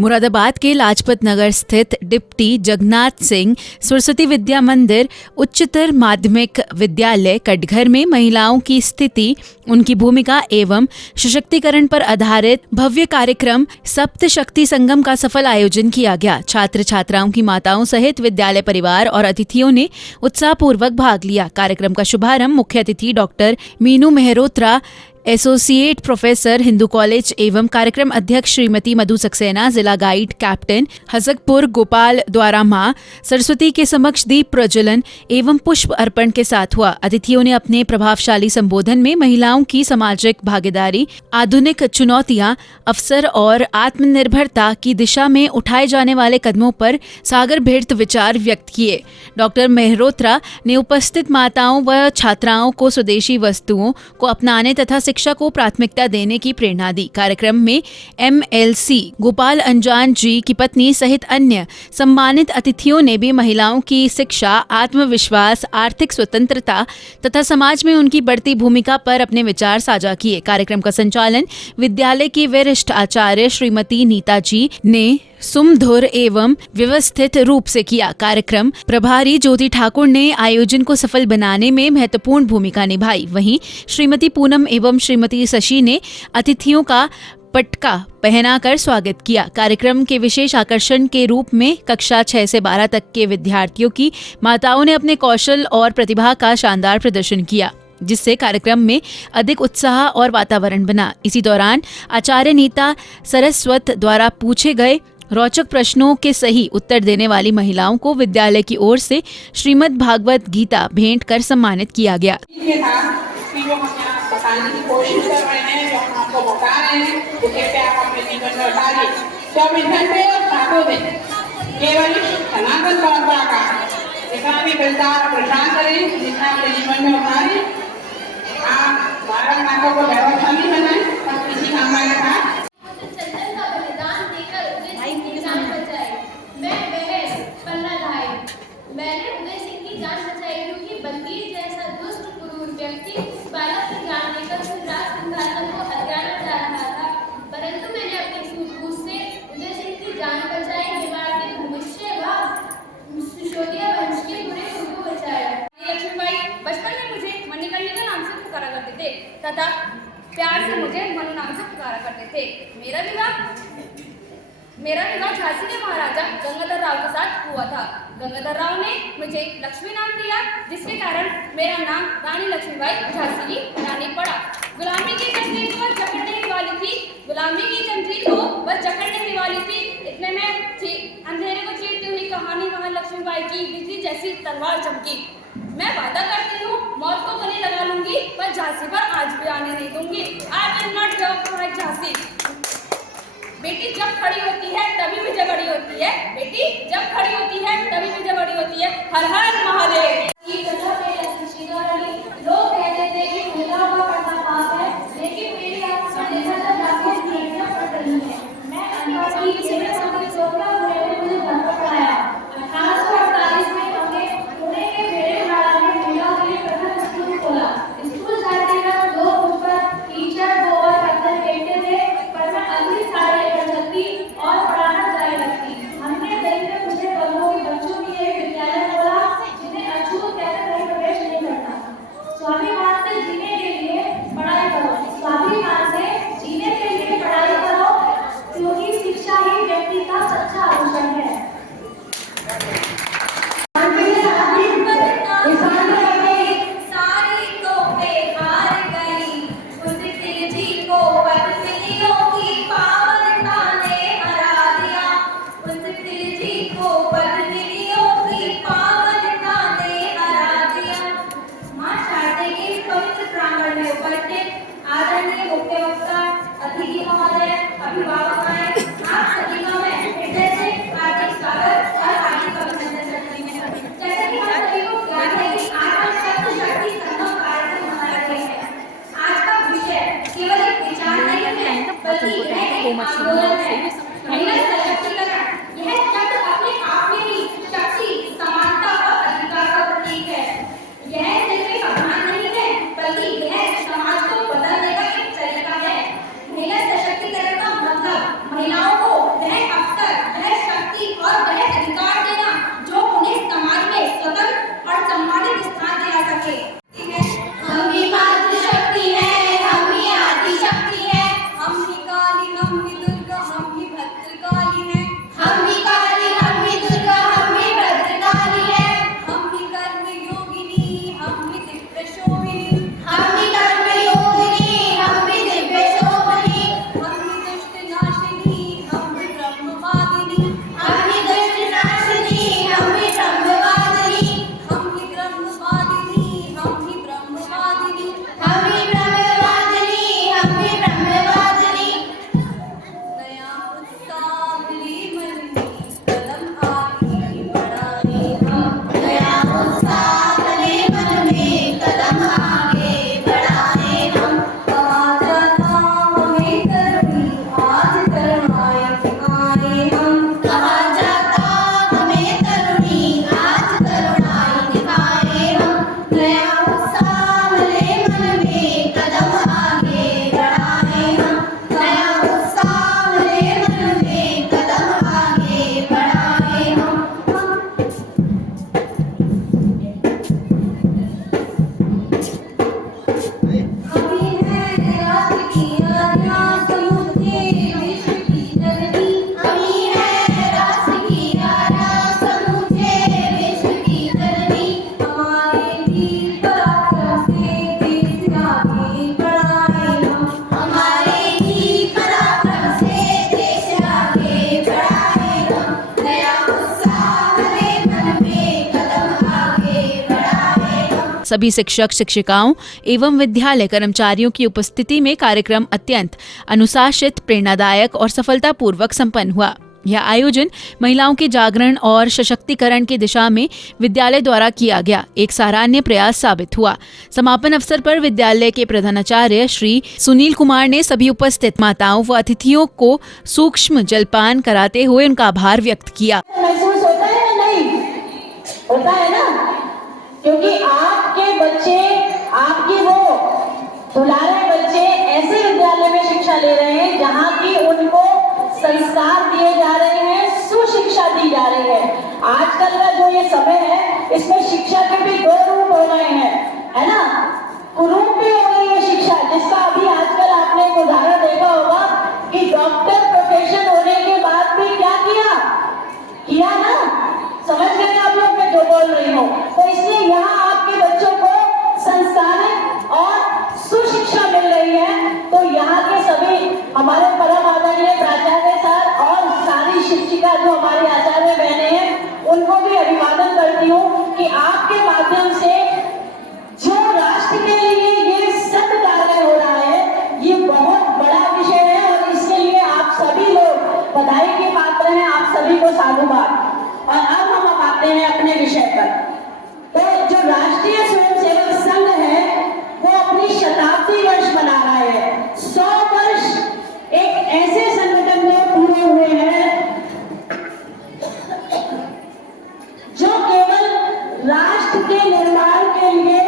मुरादाबाद के लाजपत नगर स्थित डिप्टी जगन्नाथ सिंह सरस्वती विद्या मंदिर उच्चतर माध्यमिक विद्यालय कटघर में महिलाओं की स्थिति, उनकी भूमिका एवं सशक्तिकरण पर आधारित भव्य कार्यक्रम सप्त शक्ति संगम का सफल आयोजन किया गया। छात्र छात्राओं की माताओं सहित विद्यालय परिवार और अतिथियों ने उत्साहपूर्वक भाग लिया। कार्यक्रम का शुभारंभ मुख्य अतिथि doctor Meenu Mehrotra, associate professor Hindu college एवं कार्यक्रम अध्यक्ष श्रीमती मधु सक्सेना, जिला गाइड कैप्टन हजकपुर गोपाल द्वारा मां सरस्वती के समक्ष दीप प्रज्वलन एवं पुष्प अर्पण के साथ हुआ। अतिथियों ने अपने प्रभावशाली संबोधन में महिलाओं की सामाजिक भागीदारी, आधुनिक चुनौतियां, अवसर और आत्मनिर्भरता की दिशा में उठाए जाने वाले कदमों पर सागर भेड़त विचार व्यक्त किए। डॉक्टर मेहरोत्रा ने उपस्थित माताओं व छात्राओं को स्वदेशी वस्तुओं को अपनाने तथा शिक्षा को प्राथमिकता देने की प्रेरणा दी। कार्यक्रम में MLC गोपाल अंजान जी की पत्नी सहित अन्य सम्मानित अतिथियों ने भी महिलाओं की शिक्षा, आत्मविश्वास, आर्थिक स्वतंत्रता तथा समाज में उनकी बढ़ती भूमिका पर अपने विचार साझा किए। कार्यक्रम का संचालन विद्यालय की वरिष्ठ आचार्य श्रीमती नीता जी ने सुमधुर एवं व्यवस्थित रूप से किया। कार्यक्रम प्रभारी ज्योति ठाकुर ने आयोजन को सफल बनाने में महत्वपूर्ण भूमिका निभाई। वहीं श्रीमती पूनम एवं श्रीमती शशि ने अतिथियों का पटका पहनाकर स्वागत किया। कार्यक्रम के विशेष आकर्षण के रूप में कक्षा 6 से 12 तक के विद्यार्थियों की माताओं ने अपने कौशल और प्रतिभा का शानदार प्रदर्शन किया, जिससे कार्यक्रम में अधिक उत्साह और वातावरण बना। इसी दौरान आचार्य नीता सरस्वत द्वारा पूछे गए रोचक प्रश्नों के सही उत्तर देने वाली महिलाओं को विद्यालय की ओर से श्रीमद् भागवत गीता भेंट कर सम्मानित किया गया। जो हम यहाँ बताने की कोशिश कर रहे हैं, जो हम आपको बता रहे हैं, वो कैसे आप अपने जीवन में उतारिए। 24 घंटे और सातों दिन केवल सनातन परंपरा का जितना भी विस्तार प्रसार करें, जितना अपने जीवन में उतारें। आप भारत माता को गौरवशाली बनाएं और किसी कामना के साथ मैंने उदय सिंह की जान बचाई, क्योंकि बलबीर जैसा दुष्ट क्रूर व्यक्ति बालक की जान लेकर राज सिंहासन को हथियाना चाह रहा था, परंतु मैंने अपनी सूझबूझ से उदय सिंह की जान बचाई। मेवाड़ के भविष्य व सिसोदिया वंश के बुरे गुण को बचाया। लक्ष्मीबाई बचपन में मुझे मणिकर्णिका नाम से पुकारा करते थे तथा प्यार से मुझे मनु नाम से पुकारा करते थे। मेरा विवाह झांसी के महाराजा गंगाधर राव के साथ हुआ था। गंगाधर राव ने मुझे लक्ष्मी नाम दिया, जिसके कारण मेरा नाम रानी लक्ष्मीबाई झांसी की रानी पड़ा। गुलामी की जंजीर को जकड़ने वाली थी, गुलामी की जंजीर को बस जकड़ने वाली थी। इतने में अंधेरे को चीरती हुई कहानी वहाँ लक्ष्मीबाई की बिजली जैसी तलवार चमकी। मैं वादा करती हूँ मौत को गले लगा लूंगी, पर झांसी पर आज भी आने नहीं दूंगी। I will not give up my Jhansi. बेटी जब खड़ी होती है तभी विजय बड़ी होती है, बेटी जब खड़ी होती है तभी विजय बड़ी होती है। हर हर महादेव। लोग कहते थे कि महिला का पढ़ना पाप है, लेकिन मेरी आत्मा ने देखा जाके लड़कियां पढ़ रही हैं। मैं अनपढ़ी मुझे घर पर पढ़ाया। 1848 में हमने पुणे के बेड़ेवाड़ा में महिलाओं के लिए प्रथम स्कूल खोला। स्कूल जाते वक्त लोग मुझ पर टीचर गोवा पत्थर फेंकते थे, पर मैं अगली साल और पढ़ाना जारी रखती। हमने दरिद्र पिछड़े वर्गों के बच्चों के लिए विद्यालय खोला, जिन्हें अछूत कहकर कहीं प्रवेश नहीं करता। स्वाभिमान से जीने के लिए पढ़ाई करो, स्वाभिमान से जीने के लिए पढ़ाई करो, क्योंकि शिक्षा ही व्यक्ति का सच्चा आभूषण है। महिलाओं को वह सभी शिक्षक शिक्षिकाओं एवं विद्यालय कर्मचारियों की उपस्थिति में कार्यक्रम अत्यंत अनुशासित, प्रेरणादायक और सफलतापूर्वक संपन्न हुआ। यह आयोजन महिलाओं के जागरण और सशक्तिकरण की दिशा में विद्यालय द्वारा किया गया एक सराहनीय प्रयास साबित हुआ। समापन अवसर पर विद्यालय के प्रधानाचार्य श्री सुनील कुमार ने सभी उपस्थित माताओं व अतिथियों को सूक्ष्म जलपान कराते हुए उनका आभार व्यक्त किया। महसूस होता है या नहीं होता है ना, क्योंकि आपके बच्चे, आपकी वो दुलारे बच्चे ऐसे विद्यालय में शिक्षा ले रहे हैं जहाँ की उनको संस्कार दिए जा रहे हैं, सुशिक्षा दी जा रही है। आजकल का जो ये समय है इसमें शिक्षा के भी दो रूप हो रहे हैं, है ना। कुरूप भी हो रही है शिक्षा, जिसका अभी आजकल आपने एक उदाहरण देखा होगा कि डॉक्टर प्रोफेशन होने के बाद भी क्या किया ना, समझ गए आप लोग मैं जो बोल रही हूँ। तो इसलिए यहाँ आपके बच्चों को संस्कारित और सुशिक्षा मिल रही है। तो यहाँ के सभी हमारे परम आदरणीय प्राचार्य सर और सारी शिक्षिका जो हमारी आचार्य बहने हैं उनको भी अभिवादन करती हूँ कि आपके माध्यम से जो राष्ट्र के लिए ये सत्य कार्य हो रहा है ये बहुत बड़ा विषय है और इसके लिए आप सभी लोग बधाई के पात्र हैं। आप सभी को साधुवाद। और अब हम आते हैं अपने विषय पर। तो जो राष्ट्रीय स्वयंसेवक संघ है वो अपनी शताब्दी वर्ष मना रहा है। 100 वर्ष एक ऐसे संगठन में पूरे हुए हैं जो केवल राष्ट्र के निर्माण के लिए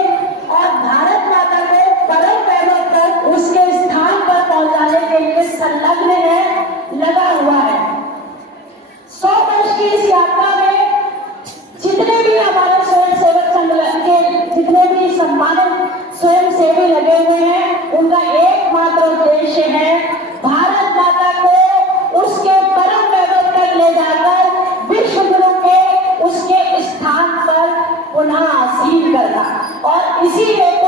और भारत माता को परम वैभव तक उसके स्थान पर पहुंचाने के लिए संलग्न है, लगा हुआ है। 100 वर्ष की इस यात्रा में जितने भी हमारे स्वयंसेवक संघ के जितने भी सम्मानित स्वयंसेवी लगे हुए हैं उनका एकमात्र उद्देश्य है भारत माता को उसके परम वैभव तक ले जाकर विश्व गुरु के उसके स्थान पर पुनः आसीन करना। और इसी एक